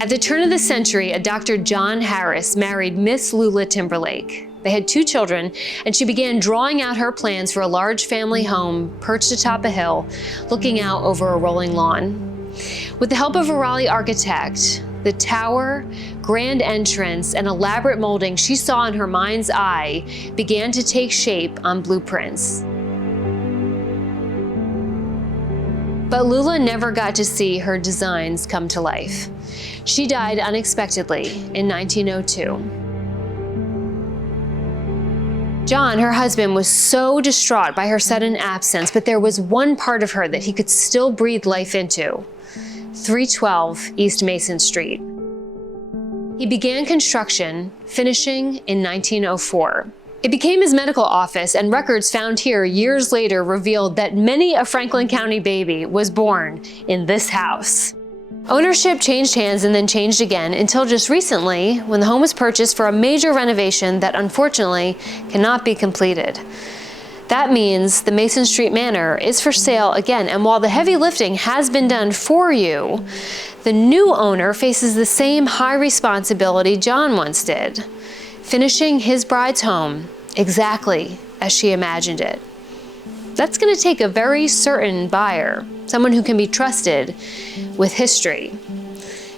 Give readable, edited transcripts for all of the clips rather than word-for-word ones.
At the turn of the century, a Dr. John Harris married Miss Lula Timberlake. They had 2 children, and she began drawing out her plans for a large family home perched atop a hill, looking out over a rolling lawn. With the help of a Raleigh architect, the tower, grand entrance, and elaborate molding she saw in her mind's eye began to take shape on blueprints. But Lula never got to see her designs come to life. She died unexpectedly in 1902. John, her husband, was so distraught by her sudden absence, but there was one part of her that he could still breathe life into: 312 East Mason Street. He began construction, finishing in 1904. It became his medical office, and records found here years later revealed that many a Franklin County baby was born in this house. Ownership changed hands and then changed again until just recently, when the home was purchased for a major renovation that unfortunately cannot be completed. That means the Mason Street Manor is for sale again, and while the heavy lifting has been done for you, the new owner faces the same high responsibility John once did, finishing his bride's home exactly as she imagined it. That's going to take a very certain buyer, someone who can be trusted with history.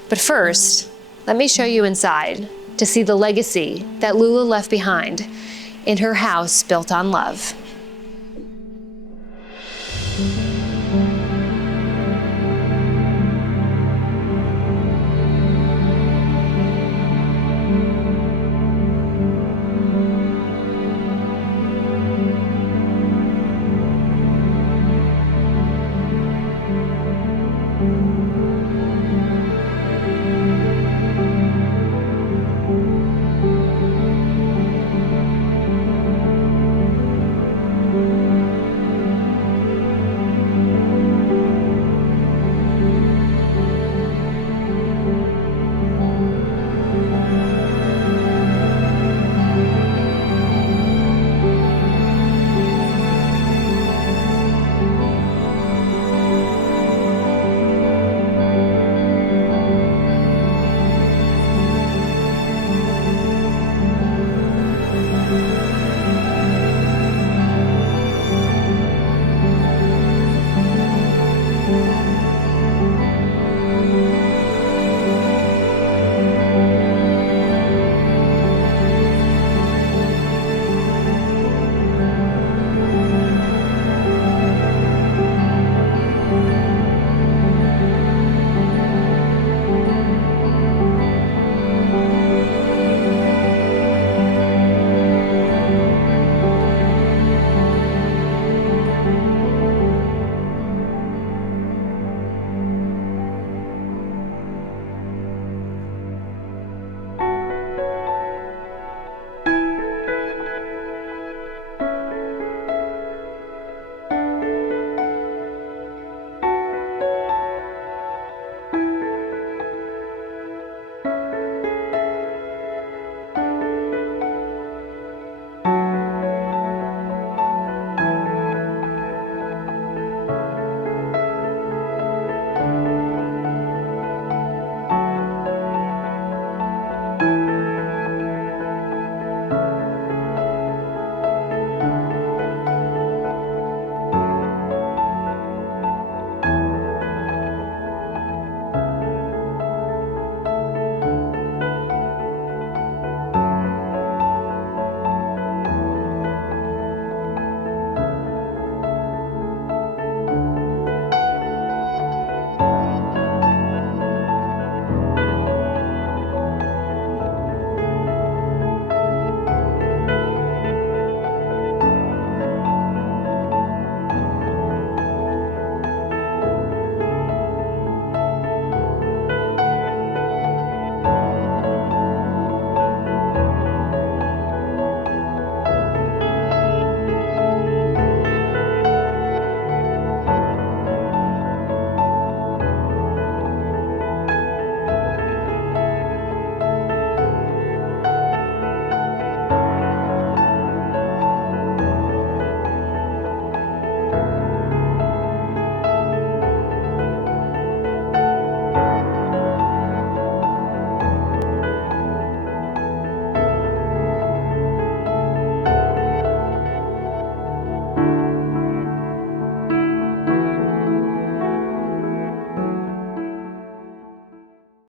But first, let me show you inside to see the legacy that Lula left behind in her house built on love.